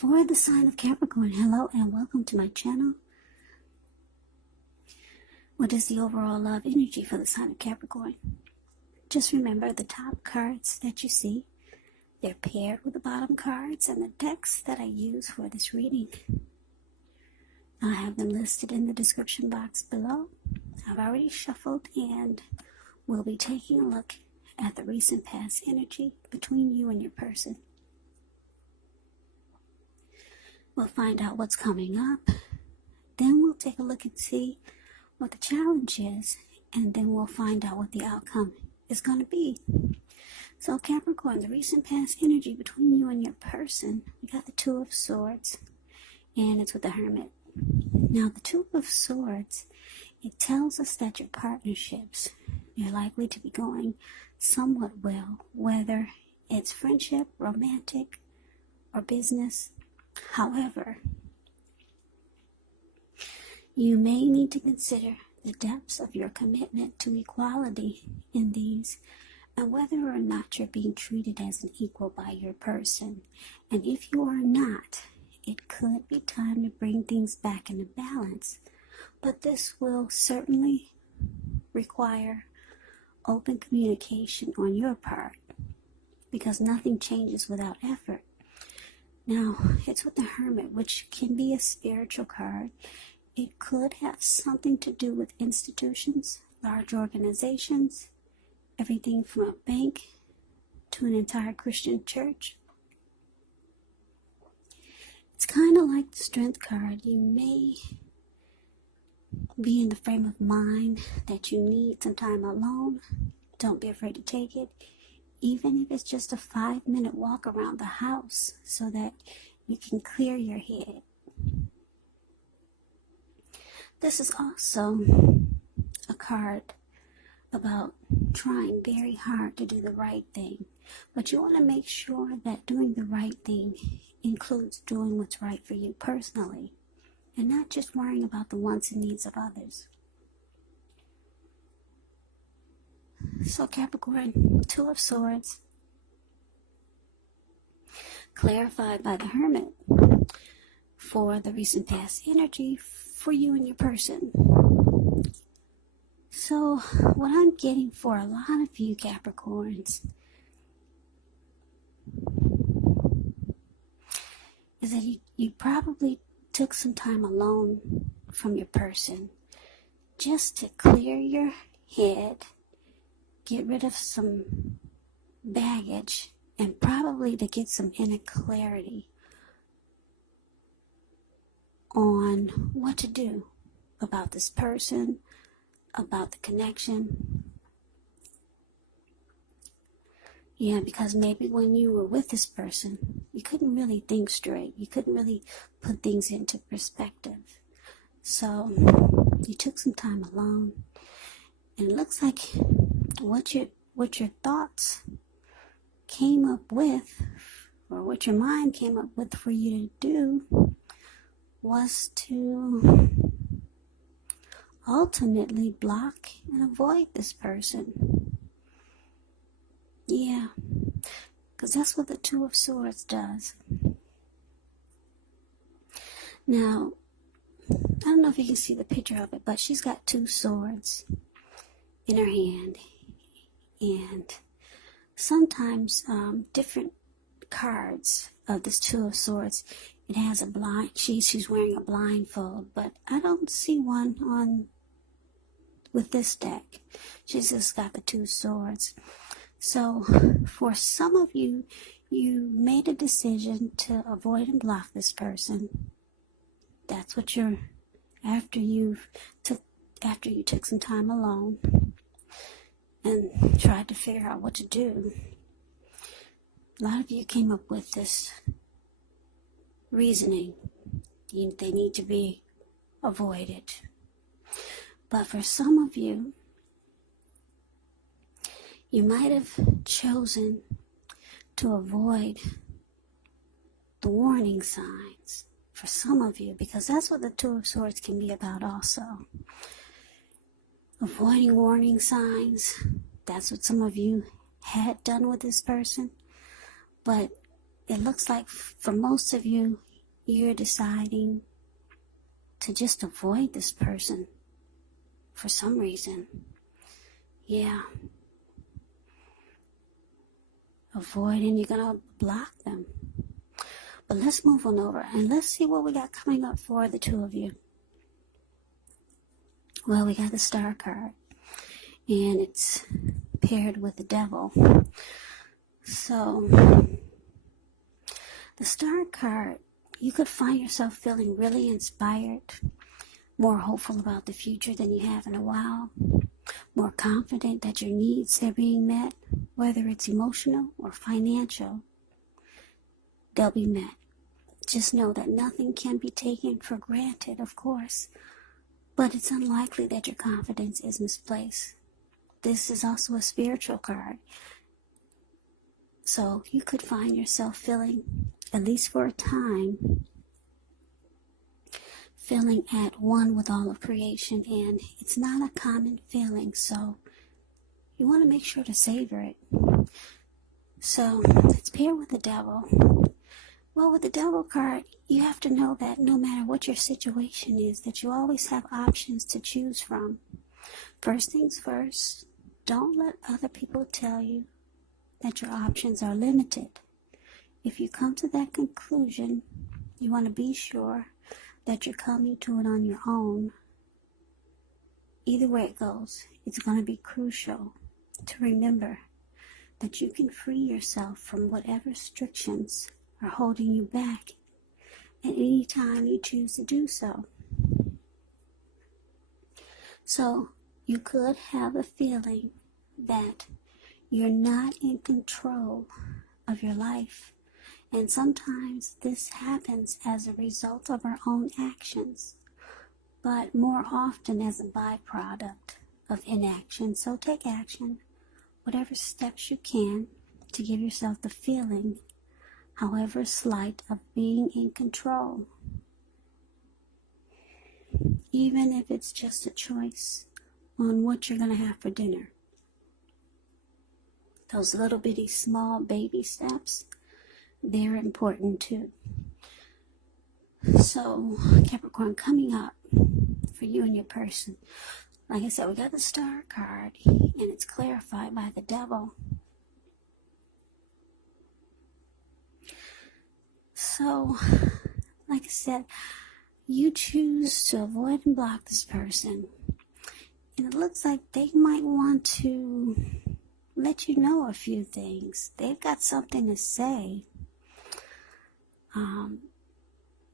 For the sign of Capricorn, hello and welcome to my channel. What is the overall love energy for the sign of Capricorn? Just remember the top cards that you see, they're paired with the bottom cards and the decks that I use for this reading. I have them listed in the description box below. I've already shuffled and we'll be taking a look at the recent past energy between you and your person. We'll find out what's coming up. Then we'll take a look and see what the challenge is. And then we'll find out what the outcome is going to be. So Capricorn, the recent past energy between you and your person. We got the Two of Swords. And it's with the Hermit. Now the Two of Swords, it tells us that your partnerships, they're likely to be going somewhat well. Whether it's friendship, romantic, or business. However, you may need to consider the depths of your commitment to equality in these and whether or not you're being treated as an equal by your person. And if you are not, it could be time to bring things back into balance. But this will certainly require open communication on your part because nothing changes without effort. Now, it's with the Hermit, which can be a spiritual card. It could have something to do with institutions, large organizations, everything from a bank to an entire Christian church. It's kind of like the Strength card. You may be in the frame of mind that you need some time alone. Don't be afraid to take it. Even if it's just a 5-minute walk around the house so that you can clear your head. This is also a card about trying very hard to do the right thing. But you want to make sure that doing the right thing includes doing what's right for you personally. And not just worrying about the wants and needs of others. So Capricorn, Two of Swords, clarified by the Hermit for the recent past energy for you and your person. So what I'm getting for a lot of you Capricorns is that you probably took some time alone from your person just to clear your head, get rid of some baggage, and probably to get some inner clarity on what to do about this person, about the connection. Yeah, because maybe when you were with this person, you couldn't really think straight. You couldn't really put things into perspective. So you took some time alone. And it looks like what your thoughts came up with, or what your mind came up with for you to do, was to ultimately block and avoid this person. Yeah, because that's what the Two of Swords does. Now, I don't know if you can see the picture of it, but she's got two swords in her hand. And sometimes different cards of this Two of Swords, it has a blind, she's wearing a blindfold, but I don't see one on with this deck. She's just got the two swords. So for some of you, you made a decision to avoid and block this person. That's what after you took some time alone and tried to figure out what to do. A lot of you came up with this reasoning. They need to be avoided. But for some of you, you might have chosen to avoid the warning signs. For some of you, because that's what the Two of Swords can be about also. Avoiding warning signs. That's what some of you had done with this person. But it looks like for most of you, you're deciding to just avoid this person for some reason. Yeah. Avoid, and you're going to block them. But let's move on over and let's see what we got coming up for the two of you. Well, we got the Star card, and it's paired with the Devil. So, the Star card, you could find yourself feeling really inspired, more hopeful about the future than you have in a while, more confident that your needs are being met, whether it's emotional or financial, they'll be met. Just know that nothing can be taken for granted, of course, but it's unlikely that your confidence is misplaced. This is also a spiritual card. So you could find yourself feeling, at least for a time, feeling at one with all of creation, and it's not a common feeling, so you want to make sure to savor it. So it's paired with the Devil. Well, with the Devil card, you have to know that no matter what your situation is, that you always have options to choose from. First things first, don't let other people tell you that your options are limited. If you come to that conclusion, you want to be sure that you're coming to it on your own. Either way it goes, it's going to be crucial to remember that you can free yourself from whatever restrictions are holding you back at any time you choose to do so. So you could have a feeling that you're not in control of your life, and sometimes this happens as a result of our own actions, but more often as a byproduct of inaction. So take action, whatever steps you can, to give yourself the feeling, however slight, of being in control. Even if it's just a choice on what you're going to have for dinner. Those little bitty small baby steps, they're important too. So, Capricorn, coming up for you and your person. Like I said, we got the Star card, and it's clarified by the Devil. So, like I said, you choose to avoid and block this person. And it looks like they might want to let you know a few things. They've got something to say.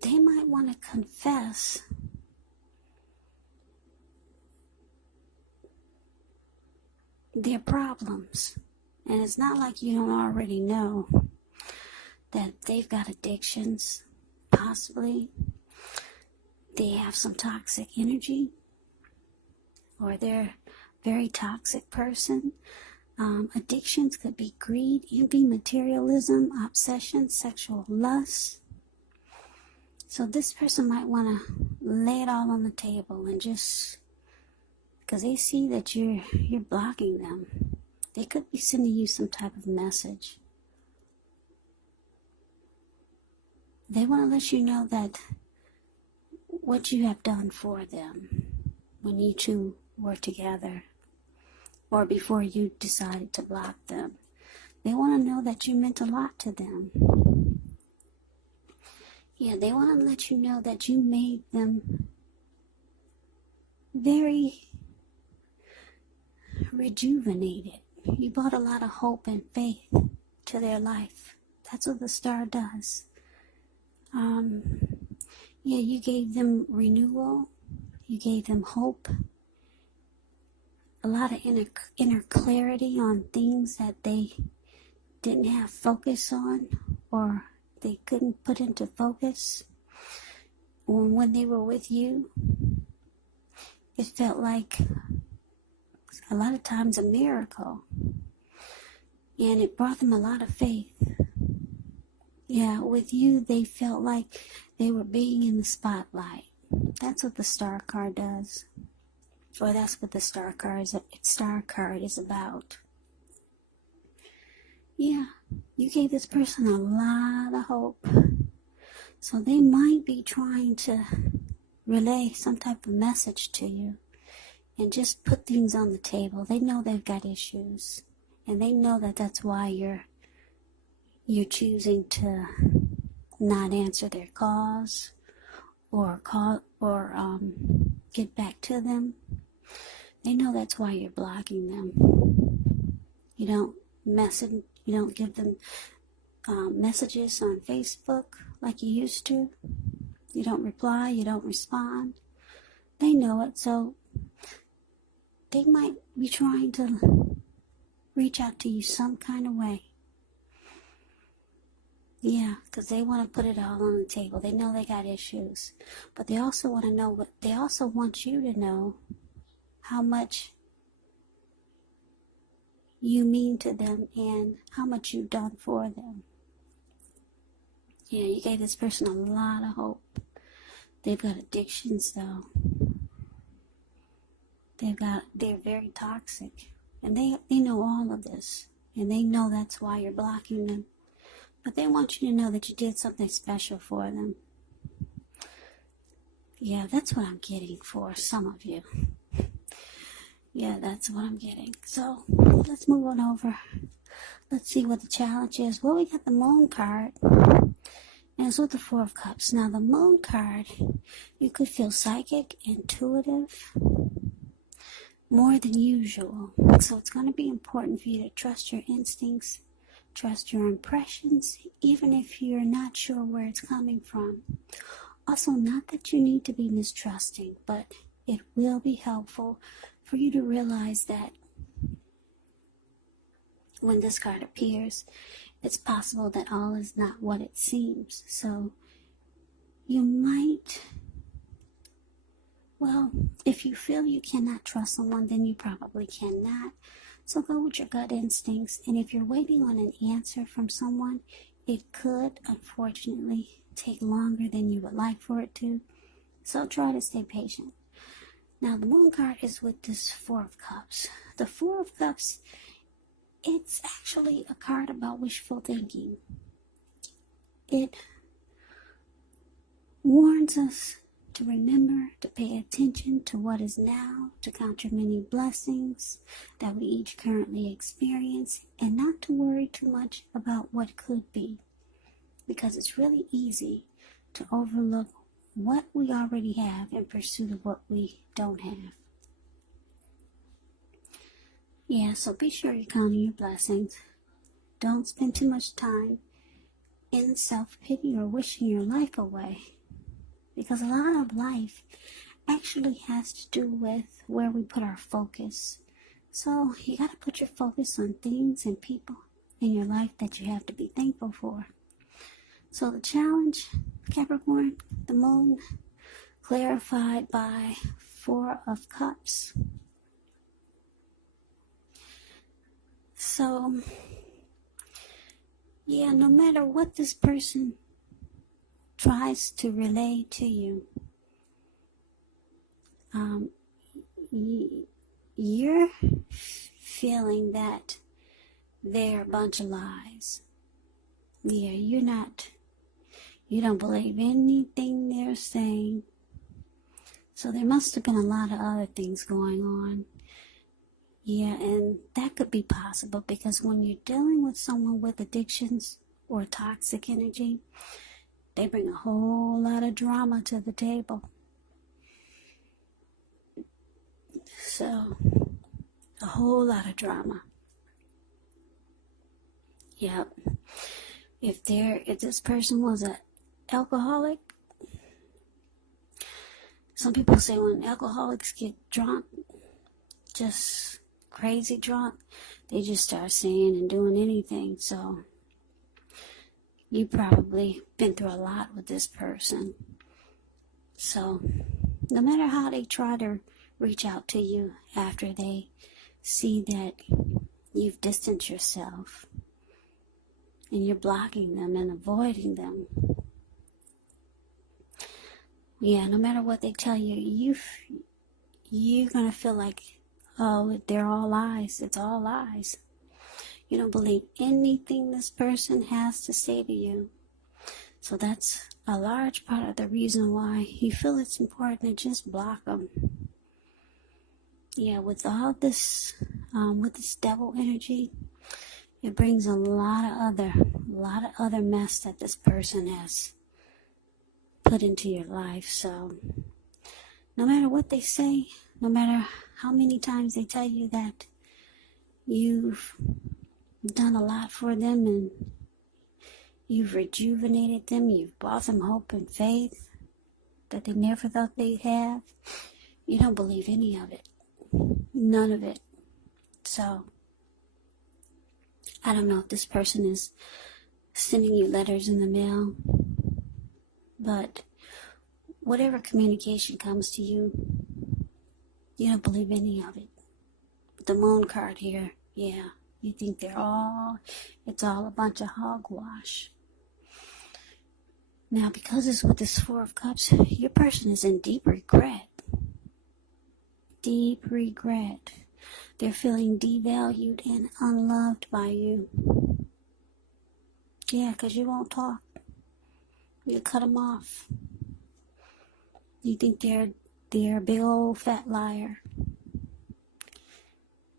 They might want to confess their problems. And it's not like you don't already know that they've got addictions, possibly. They have some toxic energy, or they're a very toxic person. Addictions could be greed, envy, materialism, obsession, sexual lust. So this person might want to lay it all on the table and just, because they see that you're blocking them. They could be sending you some type of message. They want to let you know that what you have done for them when you two were together, or before you decided to block them. They want to know that you meant a lot to them. Yeah, they want to let you know that you made them very rejuvenated. You brought a lot of hope and faith to their life. That's what the Star does. Yeah, you gave them renewal. You gave them hope. A lot of inner clarity on things that they didn't have focus on, or they couldn't put into focus. When they were with you, it felt like a lot of times a miracle. And it brought them a lot of faith. Yeah, with you, they felt like they were being in the spotlight. That's what the Star card does. Or that's what the Star card is about. Yeah, you gave this person a lot of hope. So they might be trying to relay some type of message to you and just put things on the table. They know they've got issues, and they know that that's why you're choosing to not answer their calls or get back to them. They know that's why you're blocking them. You don't message, you don't give them messages on Facebook like you used to. You don't reply, you don't respond. They know it, so they might be trying to reach out to you some kind of way. Yeah, because they want to put it all on the table. They know they got issues, but they also want to know they also want you to know how much you mean to them and how much you've done for them. Yeah, you gave this person a lot of hope. They've got addictions though. They're very toxic, and they know all of this, and they know that's why you're blocking them. But they want you to know that you did something special for them. Yeah, that's what I'm getting for some of you. Yeah, that's what I'm getting. So, let's move on over. Let's see what the challenge is. Well, we got the Moon card, and it's with the Four of Cups. Now, the Moon card, you could feel psychic, intuitive, more than usual. So, it's going to be important for you to trust your instincts, trust your impressions, even if you're not sure where it's coming from. Also, not that you need to be mistrusting, but it will be helpful for you to realize that when this card appears, it's possible that all is not what it seems. So you might, well, if you feel you cannot trust someone, then you probably cannot. So go with your gut instincts, and if you're waiting on an answer from someone, it could, unfortunately, take longer than you would like for it to. So try to stay patient. Now, the Moon card is with this Four of Cups. The Four of Cups, it's actually a card about wishful thinking. It warns us to remember to pay attention to what is now, to count your many blessings that we each currently experience, and not to worry too much about what could be, because it's really easy to overlook what we already have in pursuit of what we don't have. Yeah, so be sure you're counting your blessings. Don't spend too much time in self-pity or wishing your life away, because a lot of life actually has to do with where we put our focus. So you got to put your focus on things and people in your life that you have to be thankful for. So the challenge, Capricorn, the Moon, clarified by Four of Cups. So, yeah, no matter what this person tries to relay to you, you're feeling that they're a bunch of lies. Yeah, you don't believe anything they're saying. So there must have been a lot of other things going on. Yeah, and that could be possible because when you're dealing with someone with addictions or toxic energy, they bring a whole lot of drama to the table. So, a whole lot of drama. Yep. If this person was an alcoholic, some people say when alcoholics get drunk, just crazy drunk, they just start saying and doing anything. So you've probably been through a lot with this person. So no matter how they try to reach out to you after they see that you've distanced yourself and you're blocking them and avoiding them, yeah, no matter what they tell you, you're going to feel like, oh, they're all lies. It's all lies. You don't believe anything this person has to say to you. So that's a large part of the reason why you feel it's important to just block them. Yeah, with all this, with this devil energy, it brings a lot of other mess that this person has put into your life. So no matter what they say, no matter how many times they tell you that you've done a lot for them and you've rejuvenated them, you've brought them hope and faith that they never thought they'd have, you don't believe any of it. None of it. So I don't know if this person is sending you letters in the mail, but whatever communication comes to you, you don't believe any of it. The moon card here, yeah, you think it's all a bunch of hogwash. Now, because it's with this Four of Cups, your person is in deep regret. Deep regret. They're feeling devalued and unloved by you. Yeah, because you won't talk. You cut them off. You think they're a big old fat liar.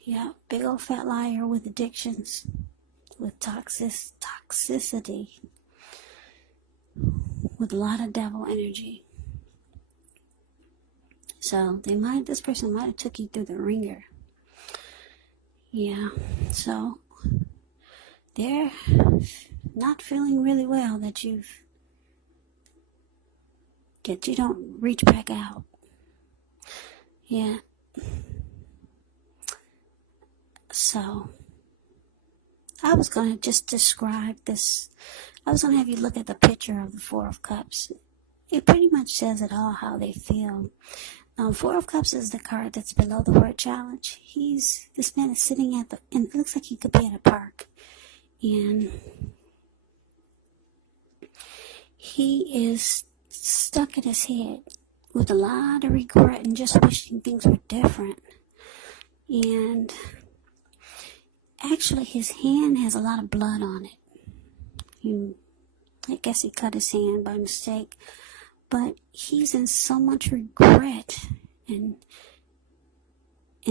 Yeah, big old fat liar with addictions, with toxicity, with a lot of devil energy. So this person might have took you through the ringer. Yeah, so they're not feeling really well that you don't reach back out. Yeah. So I was going to just describe this. I was going to have you look at the picture of the Four of Cups. It pretty much says it all, how they feel. Four of Cups is the card that's below the word challenge. This man is sitting and it looks like he could be at a park. And he is stuck in his head with a lot of regret and just wishing things were different. And actually his hand has a lot of blood on it. I guess he cut his hand by mistake. But he's in so much regret and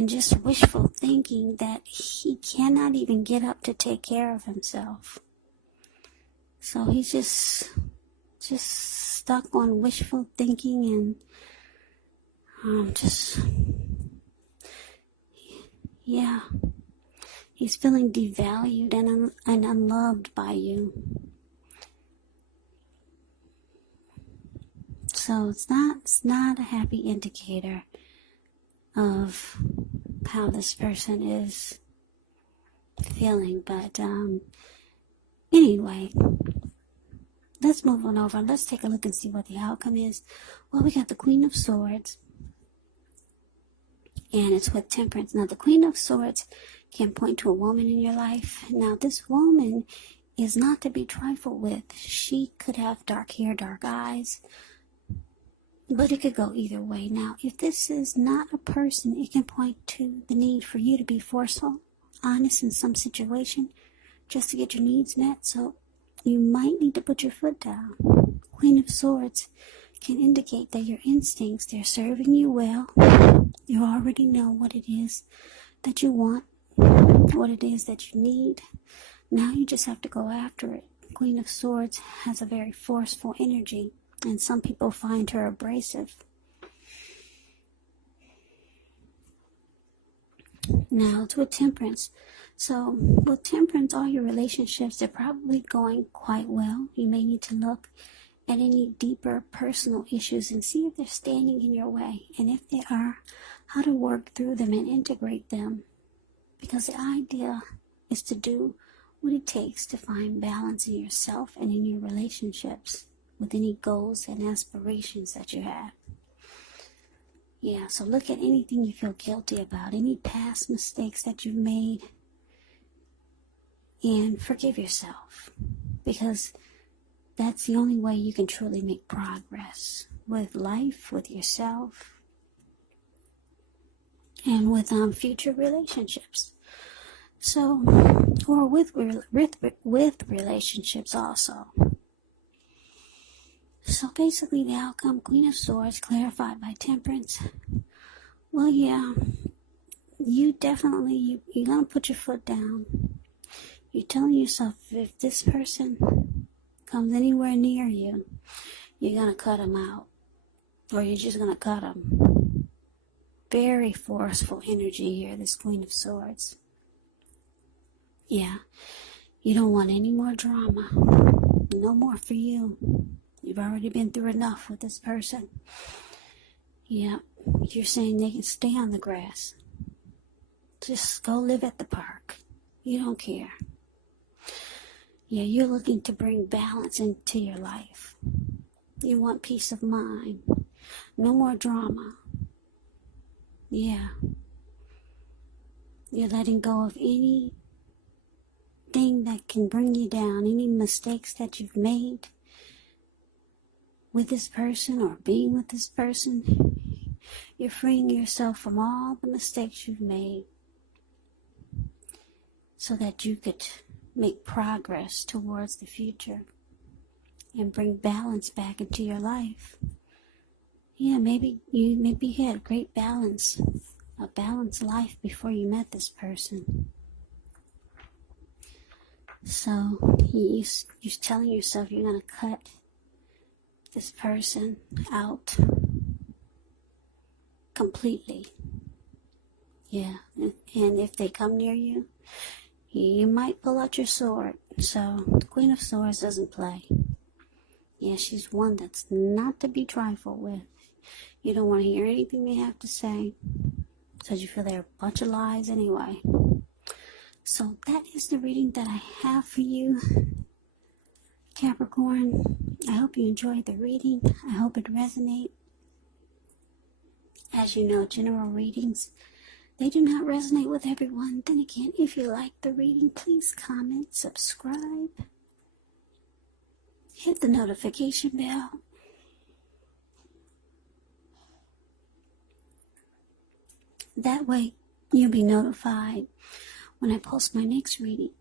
just wishful thinking that he cannot even get up to take care of himself. So he's just stuck on wishful thinking and he's feeling devalued and unloved by you. So it's not a happy indicator of how this person is feeling. But anyway, let's move on over. Let's take a look and see what the outcome is. Well, we got the Queen of Swords, and it's with Temperance. Now, the Queen of Swords can point to a woman in your life. Now, this woman is not to be trifled with. She could have dark hair, dark eyes, but it could go either way. Now, if this is not a person, it can point to the need for you to be forceful, honest in some situation, just to get your needs met. So you might need to put your foot down. Queen of Swords can indicate that your instincts, they're serving you well. You already know what it is that you want, what it is that you need. Now you just have to go after it. Queen of Swords has a very forceful energy, and some people find her abrasive. Now it's with Temperance. So with Temperance, all your relationships, they're probably going quite well. You may need to look at any deeper personal issues and see if they're standing in your way. And if they are, how to work through them and integrate them. Because the idea is to do what it takes to find balance in yourself and in your relationships with any goals and aspirations that you have. Yeah, so look at anything you feel guilty about, any past mistakes that you've made, and forgive yourself, because that's the only way you can truly make progress with life, with yourself, and with future relationships. So, or with relationships also. So basically the outcome, Queen of Swords, clarified by Temperance. Well, yeah, you're going to put your foot down. You're telling yourself if this person comes anywhere near you, you're going to cut them out. Or you're just going to cut them. Very forceful energy here, this Queen of Swords. Yeah, you don't want any more drama. No more for you. You've already been through enough with this person. Yeah, you're saying they can stay on the grass. Just go live at the park. You don't care. Yeah, you're looking to bring balance into your life. You want peace of mind. No more drama. Yeah. You're letting go of anything that can bring you down, any mistakes that you've made with this person or being with this person. You're freeing yourself from all the mistakes you've made so that you could make progress towards the future and bring balance back into your life. Yeah, maybe you had great balance, a balanced life before you met this person. So you're telling yourself you're going to cut this person out completely. Yeah, and if they come near you, you might pull out your sword. So the Queen of Swords doesn't play. Yeah, she's one that's not to be trifled with. You don't want to hear anything they have to say, because you feel they're a bunch of lies anyway. So that is the reading that I have for you, Capricorn. I hope you enjoyed the reading. I hope it resonates. As you know, general readings, they do not resonate with everyone. Then again, if you like the reading, please comment, subscribe, hit the notification bell. That way, you'll be notified when I post my next reading.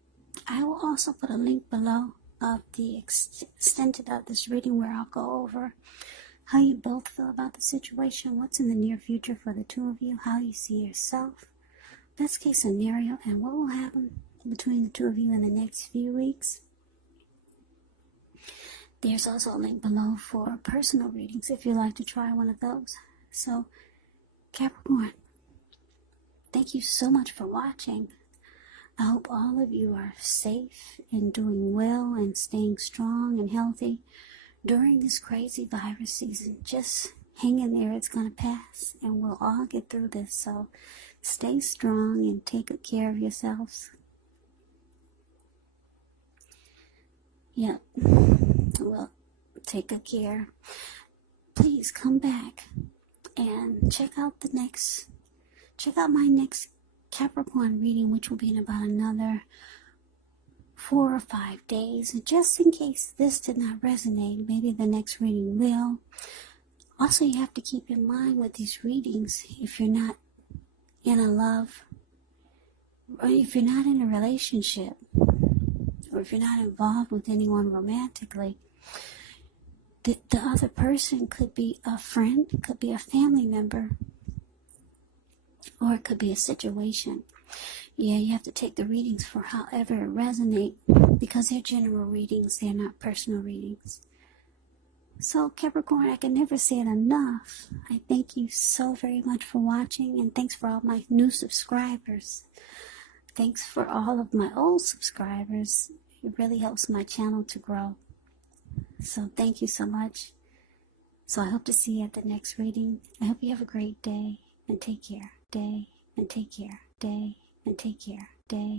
I will also put a link below of the extended of this reading where I'll go over how you both feel about the situation, what's in the near future for the two of you, how you see yourself, best case scenario, and what will happen between the two of you in the next few weeks. There's also a link below for personal readings if you'd like to try one of those. So, Capricorn, thank you so much for watching. I hope all of you are safe and doing well and staying strong and healthy during this crazy virus season. Just hang in there. It's going to pass and we'll all get through this. So stay strong and take good care of yourselves. Yep. Well, take good care. Please come back and check out my next Capricorn reading, which will be in about another 4 or 5 days. And just in case this did not resonate, maybe the next reading will. Also, you have to keep in mind with these readings, if you're not in a love, or if you're not in a relationship, or if you're not involved with anyone romantically, the other person could be a friend, could be a family member, or it could be a situation. Yeah, you have to take the readings for however it resonates, because they're general readings, they're not personal readings. So Capricorn, I can never say it enough. I thank you so very much for watching, and thanks for all my new subscribers. Thanks for all of my old subscribers. It really helps my channel to grow. So thank you so much. So I hope to see you at the next reading. I hope you have a great day and take care. Day and take care. Day and take care. Day